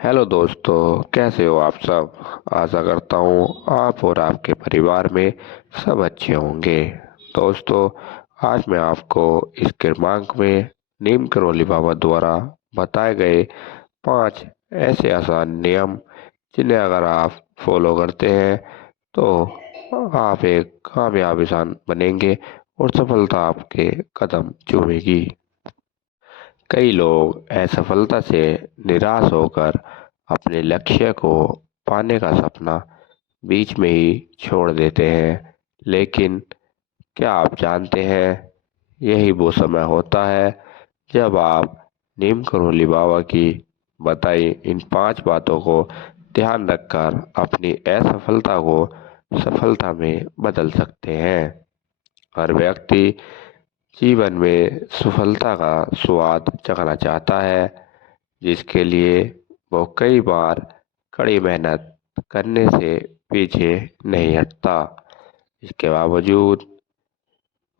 Hello दोस्तों, कैसे हो आप सब। आशा करता हूँ आप और आपके परिवार में सब अच्छे होंगे। दोस्तों, आज मैं आपको इस क्रमांक में नीम करौली बाबा द्वारा बताए गए 5 ऐसे आसान नियम जिन्हें अगर आप फॉलो करते हैं तो आप एक कामयाब इंसान बनेंगे और सफलता आपके कदम चूमेगी। कई लोग असफलता से निराश होकर अपने लक्ष्य को पाने का सपना बीच में ही छोड़ देते हैं, लेकिन क्या आप जानते हैं यही वो समय होता है जब आप नीम करोली बाबा की बताई इन 5 बातों को ध्यान रखकर अपनी असफलता को सफलता में बदल सकते हैं। हर व्यक्ति जीवन में सफलता का स्वाद चखना चाहता है, जिसके लिए वो कई बार कड़ी मेहनत करने से पीछे नहीं हटता। इसके बावजूद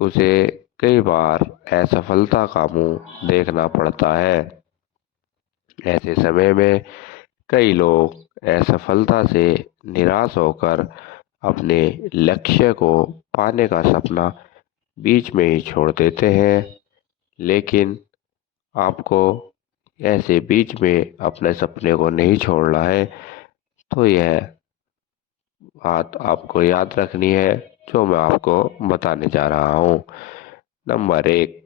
उसे कई बार असफलता का मुंह देखना पड़ता है। ऐसे समय में कई लोग असफलता से निराश होकर अपने लक्ष्य को पाने का सपना बीच में ही छोड़ देते हैं, लेकिन आपको ऐसे बीच में अपने सपने को नहीं छोड़ना है। तो यह बात आपको याद रखनी है जो मैं आपको बताने जा रहा हूँ। नंबर 1,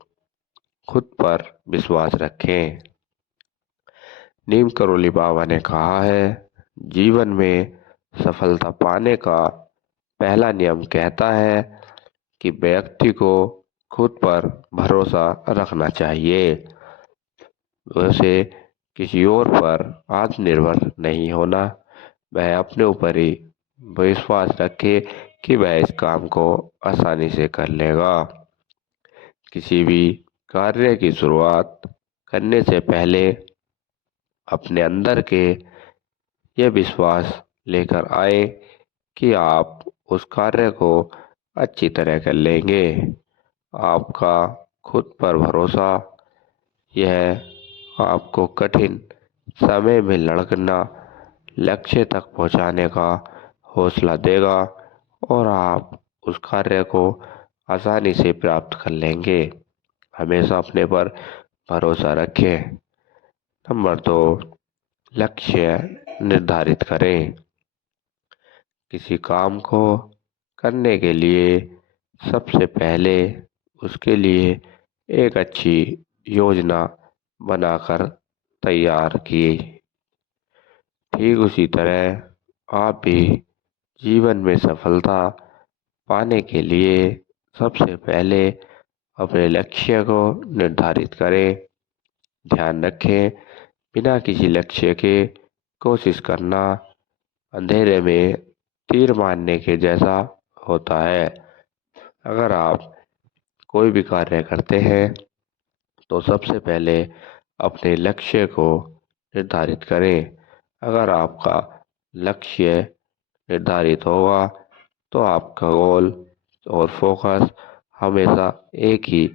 खुद पर विश्वास रखें। नीम करोली बाबा ने कहा है, जीवन में सफलता पाने का पहला नियम कहता है कि व्यक्ति को खुद पर भरोसा रखना चाहिए। उसे किसी और पर आत्मनिर्भर नहीं होना। वह अपने ऊपर ही विश्वास रखे कि वह इस काम को आसानी से कर लेगा। किसी भी कार्य की शुरुआत करने से पहले अपने अंदर के ये विश्वास लेकर आए कि आप उस कार्य को अच्छी तरह कर लेंगे। आपका खुद पर भरोसा यह आपको कठिन समय में लड़ना, लक्ष्य तक पहुंचाने का हौसला देगा और आप उस कार्य को आसानी से प्राप्त कर लेंगे। हमेशा अपने पर भरोसा रखें। नंबर 2, लक्ष्य निर्धारित करें। किसी काम को करने के लिए सबसे पहले उसके लिए एक अच्छी योजना बनाकर तैयार की। ठीक उसी तरह आप भी जीवन में सफलता पाने के लिए सबसे पहले अपने लक्ष्य को निर्धारित करें। ध्यान रखें, बिना किसी लक्ष्य के कोशिश करना अंधेरे में तीर मारने के जैसा होता है। अगर आप कोई भी कार्य करते हैं तो सबसे पहले अपने लक्ष्य को निर्धारित करें। अगर आपका लक्ष्य निर्धारित होगा तो आपका गोल और फोकस हमेशा एक ही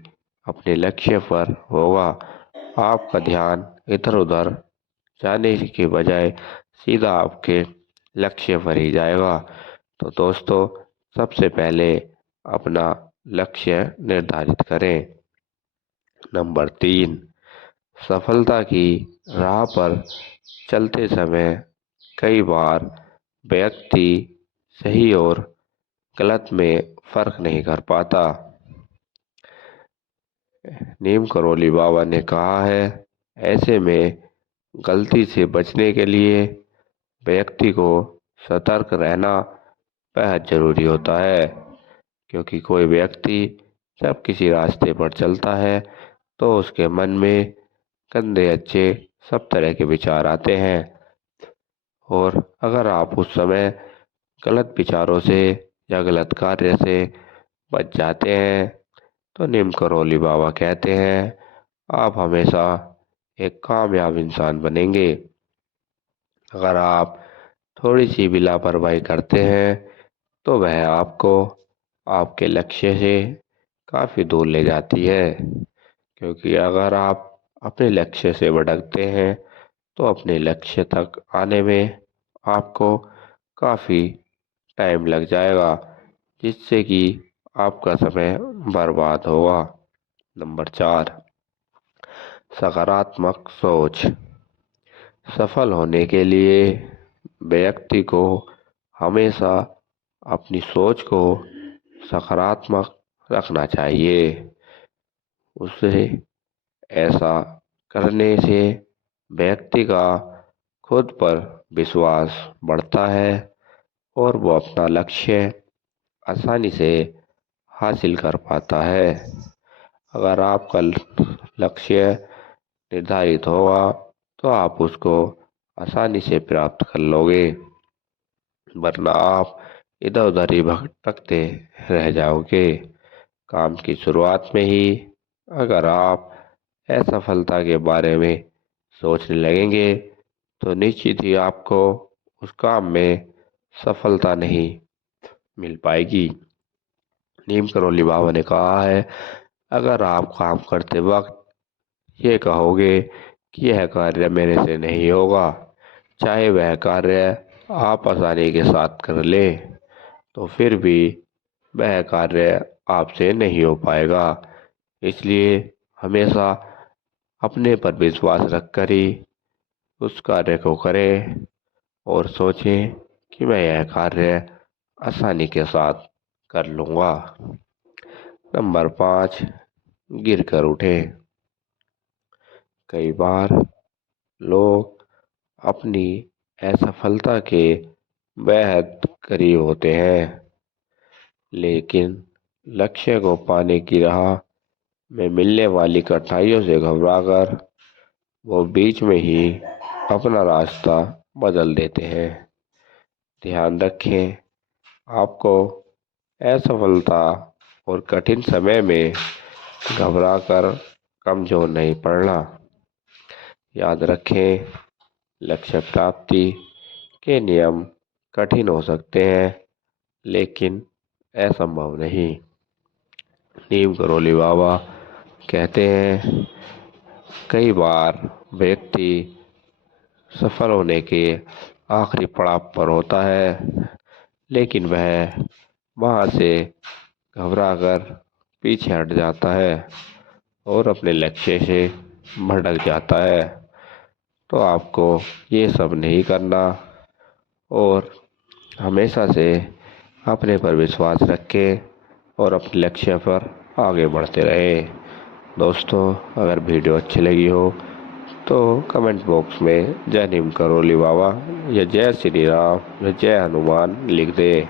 अपने लक्ष्य पर होगा। आपका ध्यान इधर उधर जाने के बजाय सीधा आपके लक्ष्य पर ही जाएगा। तो दोस्तों, सबसे पहले अपना लक्ष्य निर्धारित करें। नंबर 3, सफलता की राह पर चलते समय कई बार व्यक्ति सही और गलत में फर्क नहीं कर पाता। नीम करोली बाबा ने कहा है, ऐसे में गलती से बचने के लिए व्यक्ति को सतर्क रहना बेहद जरूरी होता है, क्योंकि कोई व्यक्ति जब किसी रास्ते पर चलता है तो उसके मन में गंदे अच्छे सब तरह के विचार आते हैं। और अगर आप उस समय गलत विचारों से या गलत कार्य से बच जाते हैं तो नीम करोली बाबा कहते हैं आप हमेशा एक कामयाब इंसान बनेंगे। अगर आप थोड़ी सी भी लापरवाही करते हैं तो वह आपको आपके लक्ष्य से काफ़ी दूर ले जाती है, क्योंकि अगर आप अपने लक्ष्य से भटकते हैं तो अपने लक्ष्य तक आने में आपको काफ़ी टाइम लग जाएगा, जिससे कि आपका समय बर्बाद होगा। नंबर 4, सकारात्मक सोच। सफल होने के लिए व्यक्ति को हमेशा अपनी सोच को सकारात्मक रखना चाहिए। उसे ऐसा करने से व्यक्ति का खुद पर विश्वास बढ़ता है और वो अपना लक्ष्य आसानी से हासिल कर पाता है। अगर आपका लक्ष्य निर्धारित होगा तो आप उसको आसानी से प्राप्त कर लोगे, वरना आप इधर उधर ही भटकते रह जाओगे। काम की शुरुआत में ही अगर आप असफलता के बारे में सोचने लगेंगे तो निश्चित ही आपको उस काम में सफलता नहीं मिल पाएगी। नीम करोली बाबा ने कहा है, अगर आप काम करते वक्त ये कहोगे कि यह कार्य मेरे से नहीं होगा, चाहे वह कार्य आप आसानी के साथ कर ले, तो फिर भी वह कार्य आपसे नहीं हो पाएगा। इसलिए हमेशा अपने पर विश्वास रखकर ही उस कार्य को करें और सोचें कि मैं यह कार्य आसानी के साथ कर लूँगा। नंबर 5, गिर कर उठें। कई बार लोग अपनी असफलता के बेहद करीब होते हैं, लेकिन लक्ष्य को पाने की राह में मिलने वाली कठिनाइयों से घबराकर वो बीच में ही अपना रास्ता बदल देते हैं। ध्यान रखें, आपको असफलता और कठिन समय में घबराकर कमजोर नहीं पड़ना। याद रखें, लक्ष्य प्राप्ति के नियम कठिन हो सकते हैं, लेकिन असंभव नहीं। नीम करोली बाबा कहते हैं, कई बार व्यक्ति सफल होने के आखिरी पड़ाव पर होता है, लेकिन वह वहाँ से घबराकर पीछे हट जाता है और अपने लक्ष्य से भटक जाता है। तो आपको ये सब नहीं करना और हमेशा से अपने पर विश्वास रखें और अपने लक्ष्य पर आगे बढ़ते रहे। दोस्तों, अगर वीडियो अच्छी लगी हो तो कमेंट बॉक्स में जय नीम करोली बाबा या जय श्री राम या जय हनुमान लिख दे।